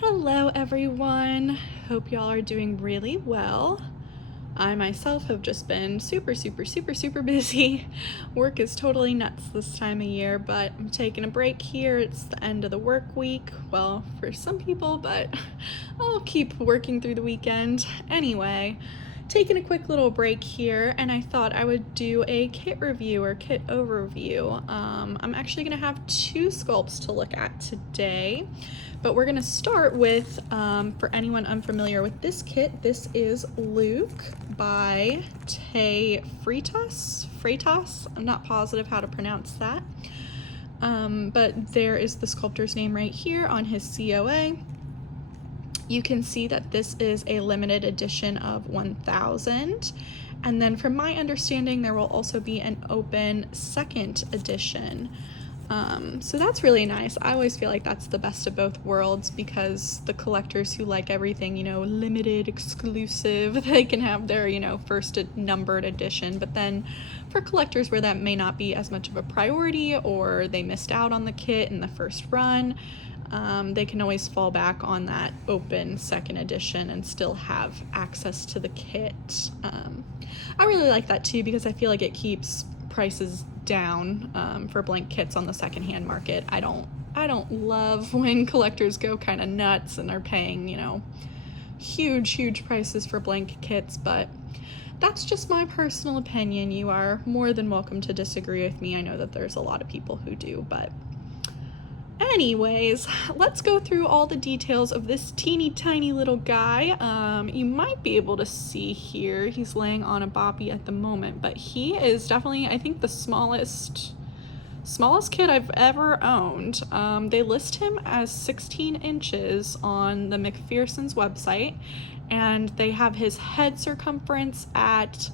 Hello everyone, hope y'all are doing really well. I myself have just been super busy. Work is totally nuts this time of year, but I'm taking a break here. It's the end of the work week, well, for some people, but I'll keep working through the weekend. Anyway, taking a quick little break here, and I thought I would do a kit review or kit overview. I'm actually gonna have two sculpts to look at today. But we're gonna start with, for anyone unfamiliar with this kit, this is Luke by Freitas. I'm not positive how to pronounce that. But there is the sculptor's name right here on his COA. You can see that this is a limited edition of 1000. And then from my understanding, there will also be an open second edition. So that's really nice. I always feel like that's the best of both worlds because the collectors who like everything, limited, exclusive, they can have their, first numbered edition. But then for collectors where that may not be as much of a priority or they missed out on the kit in the first run, they can always fall back on that open second edition and still have access to the kit. I really like that too because I feel like it keeps prices down for blank kits on the secondhand market. I don't love when collectors go kind of nuts and are paying, huge prices for blank kits, but that's just my personal opinion. You are more than welcome to disagree with me. I know that there's a lot of people who do, but anyways, let's go through all the details of this teeny tiny little guy. You might be able to see here, he's laying on a boppy at the moment, but he is definitely, I think, the smallest kid I've ever owned. They list him as 16 inches on the McPherson's website, and they have his head circumference at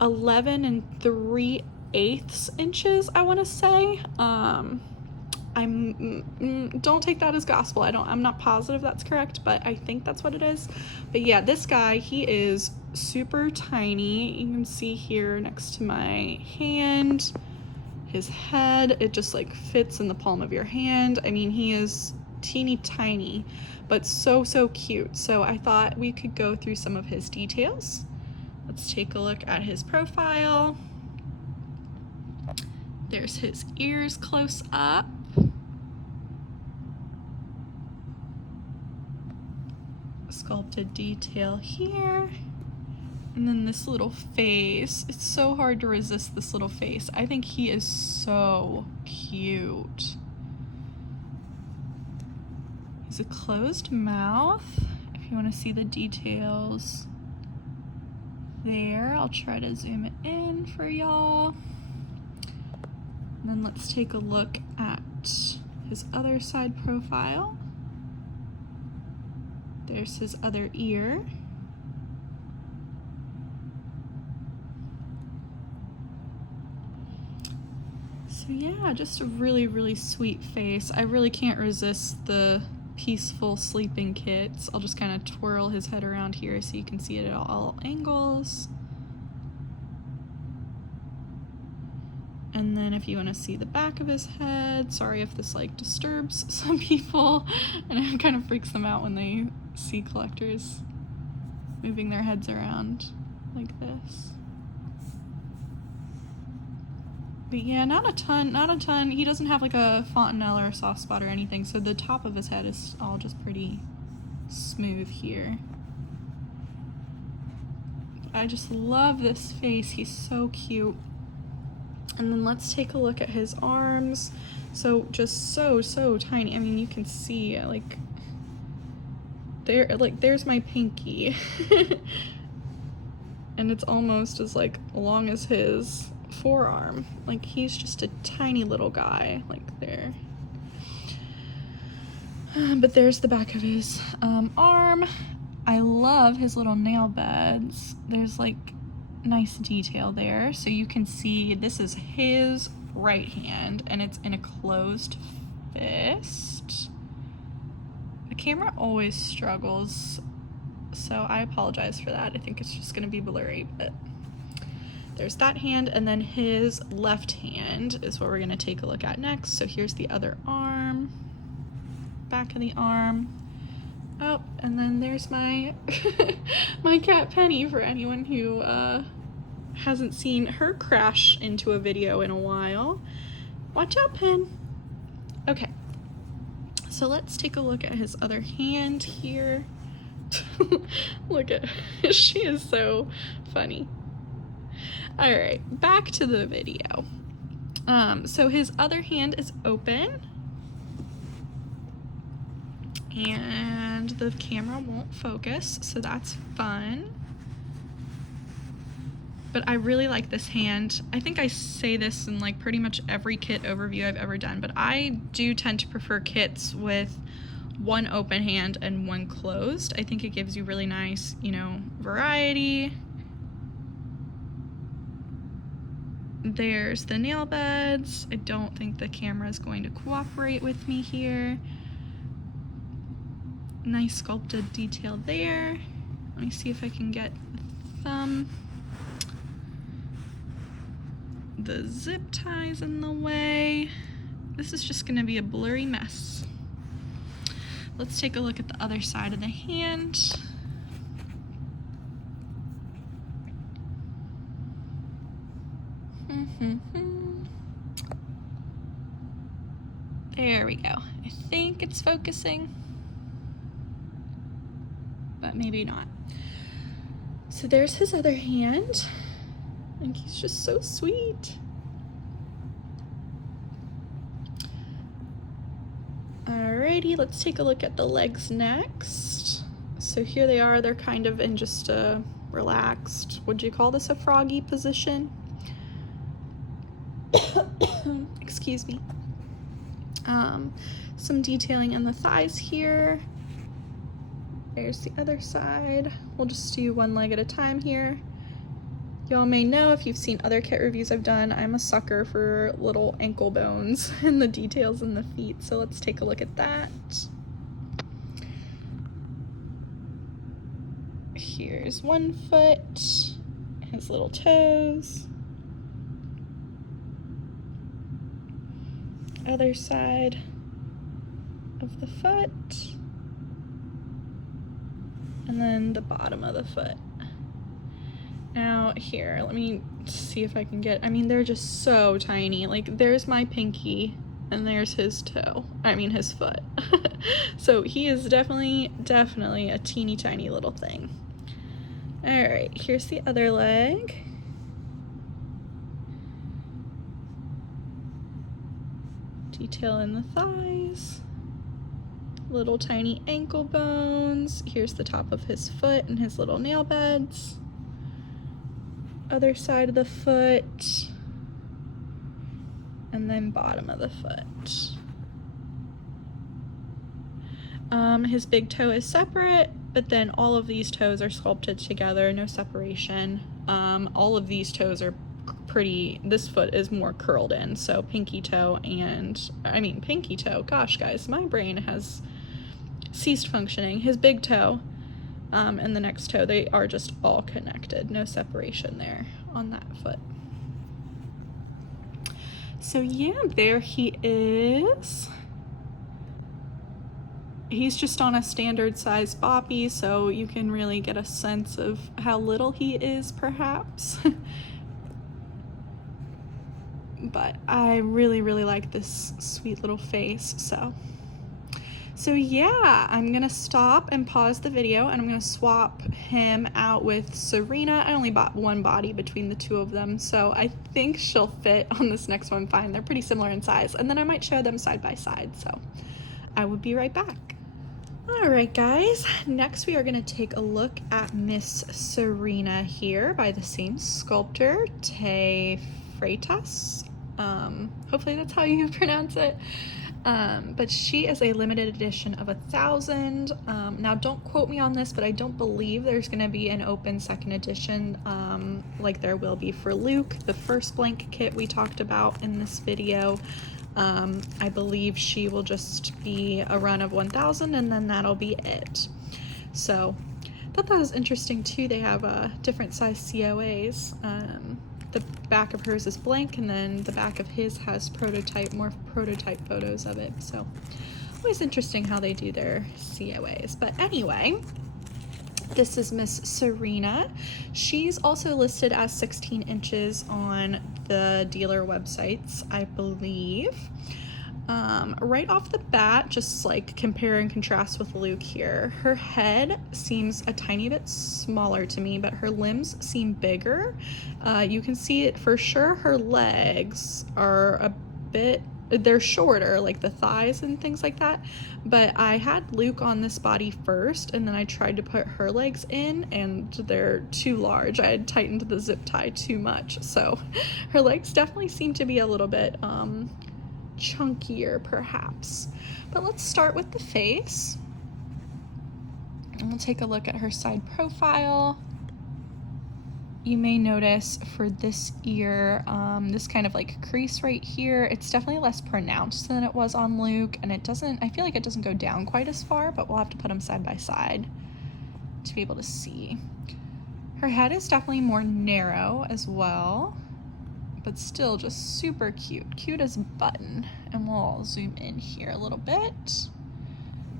11 3/8 inches, I want to say. Don't take that as gospel. I'm not positive that's correct, but I think that's what it is. But yeah, this guy, he is super tiny. You can see here next to my hand, his head, it just like fits in the palm of your hand. I mean, he is teeny tiny, but so cute. So I thought we could go through some of his details. Let's take a look at his profile. There's his ears close up. Sculpted detail here. And then this little face. It's so hard to resist this little face. I think he is so cute. He's a closed mouth. If you want to see the details there, I'll try to zoom it in for y'all. And then let's take a look at his other side profile. There's his other ear. So yeah, just a really sweet face. I really can't resist the peaceful sleeping kits. I'll just kind of twirl his head around here so you can see it at all angles. And then if you want to see the back of his head, sorry if this like disturbs some people and it kind of freaks them out when they see collectors moving their heads around like this. But yeah, not a ton. He doesn't have like a fontanelle or a soft spot or anything, so the top of his head is all just pretty smooth here. I just love this face. He's so cute. And then let's take a look at his arms. So just so tiny. I mean, you can see like there's my pinky. And it's almost as like long as his forearm. Like he's just a tiny little guy like there. But there's the back of his arm. I love his little nail beds. There's like nice detail there. So you can see this is his right hand and it's in a closed fist. The camera always struggles, so I apologize for that. I think it's just gonna be blurry, but there's that hand, and then his left hand is what we're gonna take a look at next. So here's the other arm, back of the arm. Oh, and then there's my my cat Penny, for anyone who hasn't seen her crash into a video in a while. Watch out, Pen. Okay, so let's take a look at his other hand here. Look at her. She is so funny. All right, back to the video. So his other hand is open, and the camera won't focus, so that's fun. But I really like this hand. I think I say this in like pretty much every kit overview I've ever done, but I do tend to prefer kits with one open hand and one closed. I think it gives you really nice, you know, variety. There's the nail beds. I don't think the camera is going to cooperate with me here. Nice sculpted detail there. Let me see if I can get the thumb. The zip ties in the way. This is just gonna be a blurry mess. Let's take a look at the other side of the hand. There we go. I think it's focusing, but maybe not. So there's his other hand. I think he's just so sweet. Alrighty, let's take a look at the legs next. So here they are. They're kind of in just a relaxed, would you call this a froggy position? Excuse me. Some detailing in the thighs here. There's the other side. We'll just do one leg at a time here. Y'all may know, if you've seen other kit reviews I've done, I'm a sucker for little ankle bones and the details in the feet, so let's take a look at that. Here's one foot, his little toes. Other side of the foot. And then the bottom of the foot. Now here, let me see if I can get, I mean, they're just so tiny. Like, there's my pinky and there's his toe, I mean his foot. So he is definitely a teeny tiny little thing. All right, here's the other leg. Detail in the thighs. Little tiny ankle bones. Here's the top of his foot and his little nail beds. Other side of the foot. And then bottom of the foot. His big toe is separate, but then all of these toes are sculpted together, no separation. All of these toes are pretty, this foot is more curled in, so pinky toe and, pinky toe, gosh guys, my brain has ceased functioning. His big toe and the next toe, they are just all connected, no separation there on that foot. So yeah, there he is. He's just on a standard size boppy, so you can really get a sense of how little he is, perhaps. But I really like this sweet little face, so yeah, I'm gonna stop and pause the video, and I'm gonna swap him out with Serena. I only bought one body between the two of them, so I think she'll fit on this next one fine. They're pretty similar in size, and then I might show them side by side, so I will be right back. All right, guys, next we are gonna take a look at Miss Serena here by the same sculptor, Freitas. Hopefully that's how you pronounce it. But she is a limited edition of 1,000. Now don't quote me on this, but I don't believe there's going to be an open second edition like there will be for Luke, the first blank kit we talked about in this video. I believe she will just be a run of 1,000 and then that'll be it. So I thought that was interesting too. They have different size COAs. The back of hers is blank, and then the back of his has more prototype photos of it. So Always interesting how they do their COAs. But anyway, this is Miss Serena. She's also listed as 16 inches on the dealer websites, I believe. Right off the bat, just like compare and contrast with Luke here, her head seems a tiny bit smaller to me, but her limbs seem bigger. You can see it for sure. Her legs are a bit, they're shorter, like the thighs and things like that, but I had Luke on this body first, and then I tried to put her legs in, and they're too large. I had tightened the zip tie too much, so her legs definitely seem to be a little bit chunkier perhaps. But let's start with the face, and we'll take a look at her side profile. You may notice for this ear, this kind of like crease right here, it's definitely less pronounced than it was on Luke, and I feel like it doesn't go down quite as far, but we'll have to put them side by side to be able to see. Her head is definitely more narrow as well, but still just super cute as a button. And we'll zoom in here a little bit.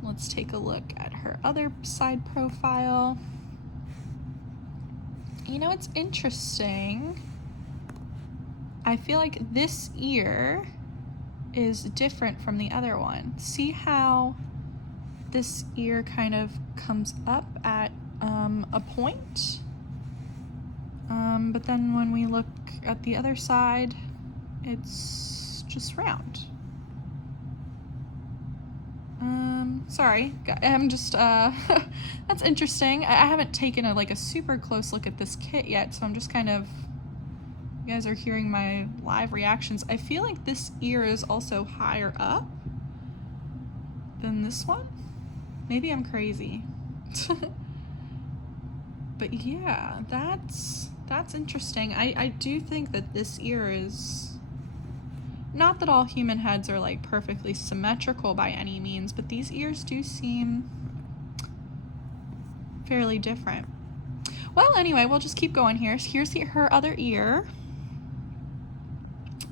Let's take a look at her other side profile. You know, it's interesting. I feel like this ear is different from the other one. See how this ear kind of comes up at a point? But then when we look at the other side, it's just round. Sorry, I'm just, that's interesting. I haven't taken a super close look at this kit yet, so I'm just kind of, you guys are hearing my live reactions. I feel like this ear is also higher up than this one. Maybe I'm crazy. But yeah, that's interesting. I do think that this ear is, not that all human heads are like perfectly symmetrical by any means, but these ears do seem fairly different. Well, anyway, we'll just keep going here. Here's her other ear.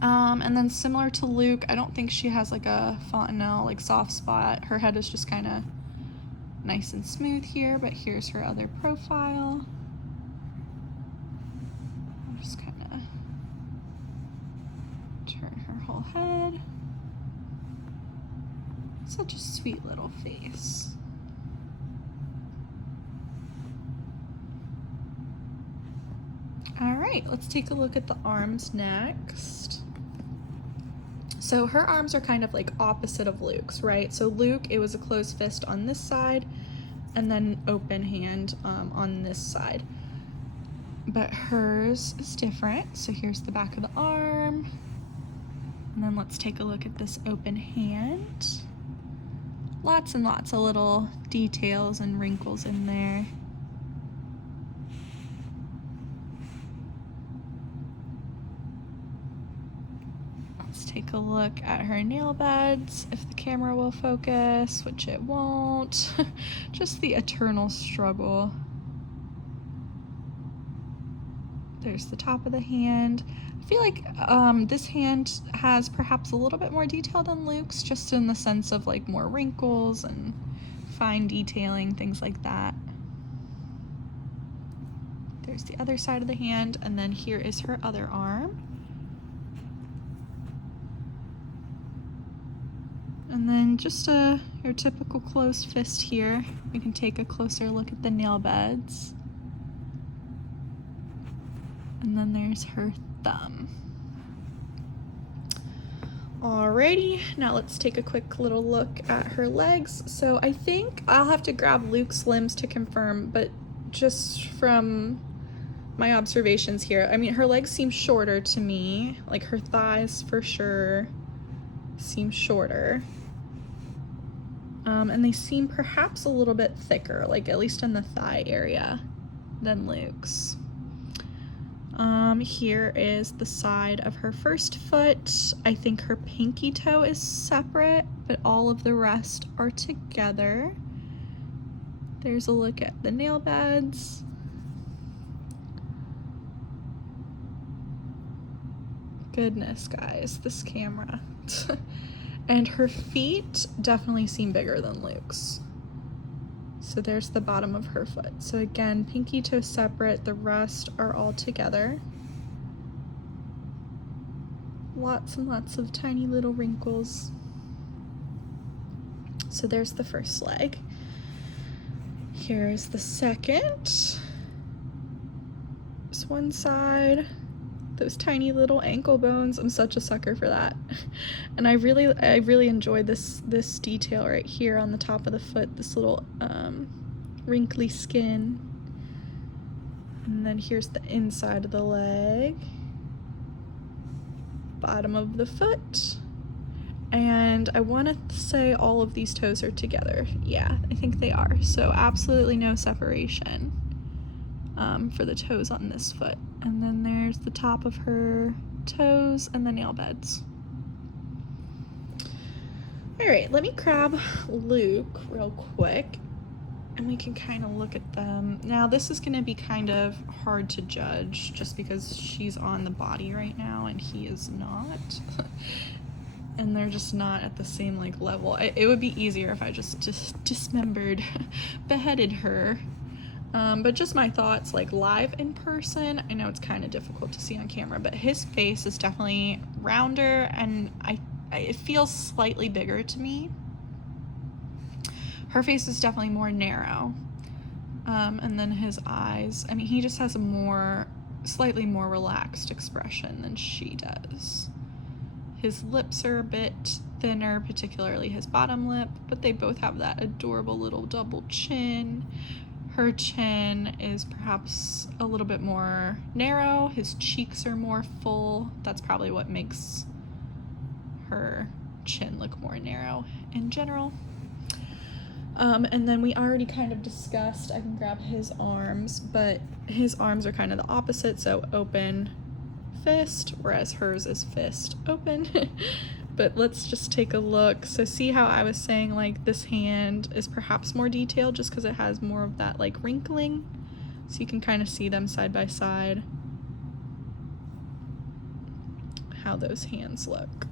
And then similar to Luke, I don't think she has like a fontanelle, like soft spot. Her head is just kind of nice and smooth here, but here's her other profile. I'll just kind of turn her whole head. Such a sweet little face. All right, let's take a look at the arms next. So her arms are kind of like opposite of Luke's, right? So Luke, it was a closed fist on this side and then open hand on this side. But hers is different. So here's the back of the arm. And then let's take a look at this open hand. Lots and lots of little details and wrinkles in there. Let's take a look at her nail beds, if the camera will focus, which it won't. Just the eternal struggle. There's the top of the hand. I feel like this hand has perhaps a little bit more detail than Luke's, just in the sense of like more wrinkles and fine detailing, things like that. There's the other side of the hand, and then here is her other arm. And then just your typical closed fist here. We can take a closer look at the nail beds. And then there's her thumb. Alrighty, now let's take a quick little look at her legs. So I think I'll have to grab Luke's limbs to confirm, but just from my observations here, I mean, her legs seem shorter to me. Like her thighs for sure seem shorter. And they seem perhaps a little bit thicker, like at least in the thigh area, than Luke's. Here is the side of her first foot. I think her pinky toe is separate, but all of the rest are together. There's a look at the nail beds. Goodness, guys, this camera. And her feet definitely seem bigger than Luke's. So there's the bottom of her foot. So again, pinky toe separate, the rest are all together. Lots and lots of tiny little wrinkles. So there's the first leg. Here's the second. There's one side. Those tiny little ankle bones. I'm such a sucker for that. And I really enjoyed this detail right here on the top of the foot, this little wrinkly skin. And then here's the inside of the leg, bottom of the foot. And I want to say all of these toes are together. Yeah, I think they are. So absolutely no separation for the toes on this foot. And then there's the top of her toes and the nail beds. All right, let me grab Luke real quick and we can kind of look at them. Now this is gonna be kind of hard to judge just because she's on the body right now and he is not. And they're just not at the same like level. It would be easier if I just dismembered, beheaded her. But just my thoughts, like live in person, I know it's kind of difficult to see on camera, but his face is definitely rounder and it feels slightly bigger to me. Her face is definitely more narrow. And then his eyes, I mean, he just has a slightly more relaxed expression than she does. His lips are a bit thinner, particularly his bottom lip, but they both have that adorable little double chin. Her chin is perhaps a little bit more narrow. His cheeks are more full. That's probably what makes her chin look more narrow in general. And then we already kind of discussed, I can grab his arms, but his arms are kind of the opposite, so open fist, whereas hers is fist open. But let's just take a look. So see how I was saying like this hand is perhaps more detailed just because it has more of that like wrinkling. So you can kind of see them side by side, how those hands look.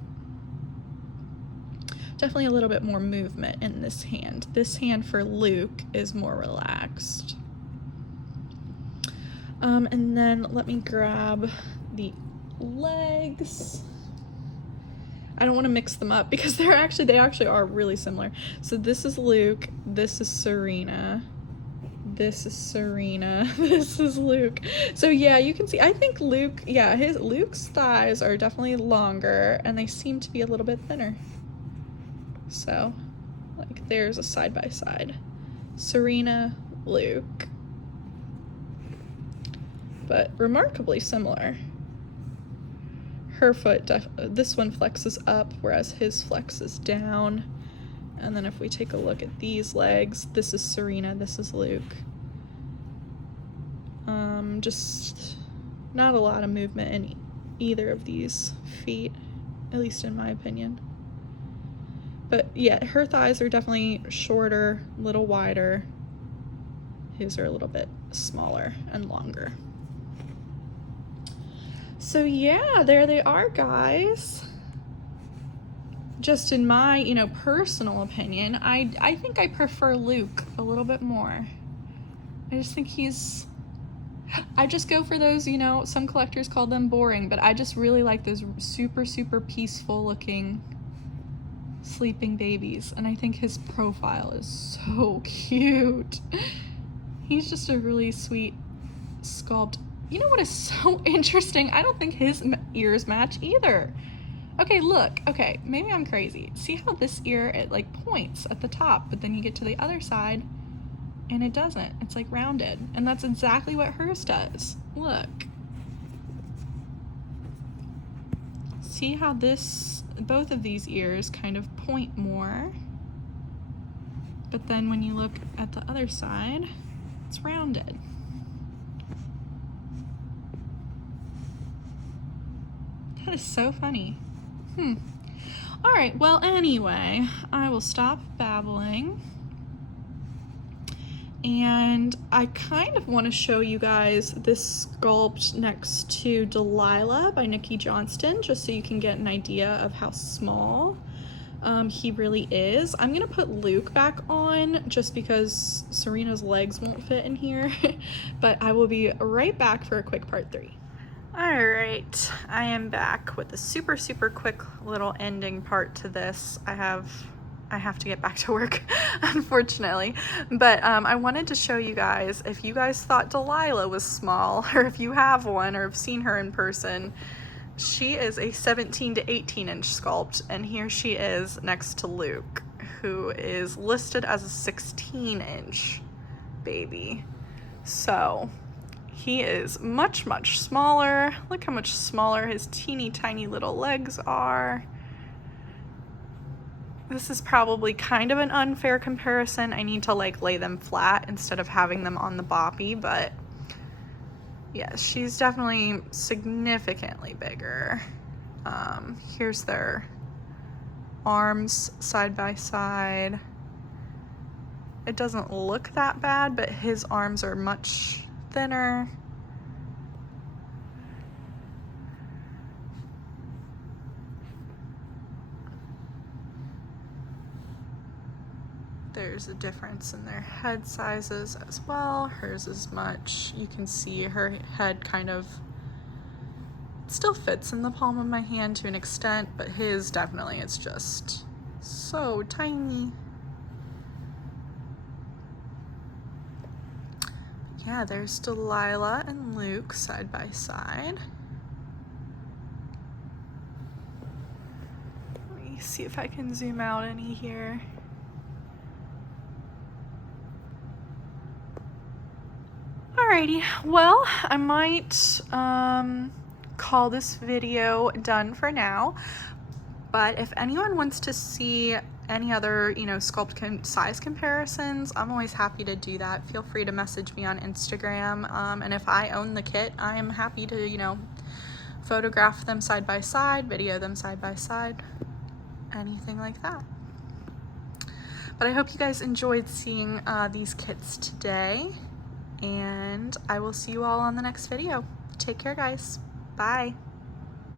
Definitely a little bit more movement in this hand. This hand for Luke is more relaxed. And then let me grab the legs. I don't want to mix them up because they actually are really similar. So this is Luke, this is Serena, this is Serena, this is Luke. So yeah, you can see, I think Luke, yeah, Luke's thighs are definitely longer and they seem to be a little bit thinner. So like there's a side by side. Serena, Luke. But remarkably similar. Her foot, this one flexes up, whereas his flexes down. And then if we take a look at these legs, this is Serena, this is Luke. Just not a lot of movement in either of these feet, at least in my opinion. But yeah, her thighs are definitely shorter, a little wider. His are a little bit smaller and longer. So yeah, there they are, guys. Just in my, personal opinion, I think I prefer Luke a little bit more. I just think I just go for those, some collectors call them boring, but I just really like those super, super peaceful looking sleeping babies. And I think his profile is so cute. He's just a really sweet sculpt. You know what is so interesting? I don't think his ears match either. Okay, look. Okay, maybe I'm crazy. See how this ear, it like points at the top, but then you get to the other side and it doesn't. It's like rounded. And that's exactly what hers does. Look. See how both of these ears kind of point more, but then when you look at the other side, it's rounded. That is so funny. All right, well, anyway, I will stop babbling. And I kind of want to show you guys this sculpt next to Delilah by Nikki Johnston, just so you can get an idea of how small He really is. I'm gonna put Luke back on just because Serena's legs won't fit in here, but I will be right back for a quick part 3. All right, I am back with a super quick little ending part to this. I have to get back to work, unfortunately, but I wanted to show you guys, if you guys thought Delilah was small, or if you have one or have seen her in person, she is a 17 to 18 inch sculpt, and here she is next to Luke, who is listed as a 16 inch baby. So he is much smaller. Look how much smaller his teeny tiny little legs are. This is probably kind of an unfair comparison. I need to like lay them flat instead of having them on the boppy, but yeah, she's definitely significantly bigger. Here's their arms side by side. It doesn't look that bad, but his arms are much thinner. There's a difference in their head sizes as well. Hers is much, you can see her head kind of still fits in the palm of my hand to an extent, but his definitely, it's just so tiny. Yeah, there's Delilah and Luke side by side. Let me see if I can zoom out any here. Alrighty, well, I might call this video done for now, but if anyone wants to see any other, you know, sculpt size comparisons, I'm always happy to do that. Feel free to message me on Instagram, and if I own the kit, I am happy to, you know, photograph them side by side, video them side by side, anything like that. But I hope you guys enjoyed seeing these kits today, and I will see you all on the next video. Take care, guys. Bye.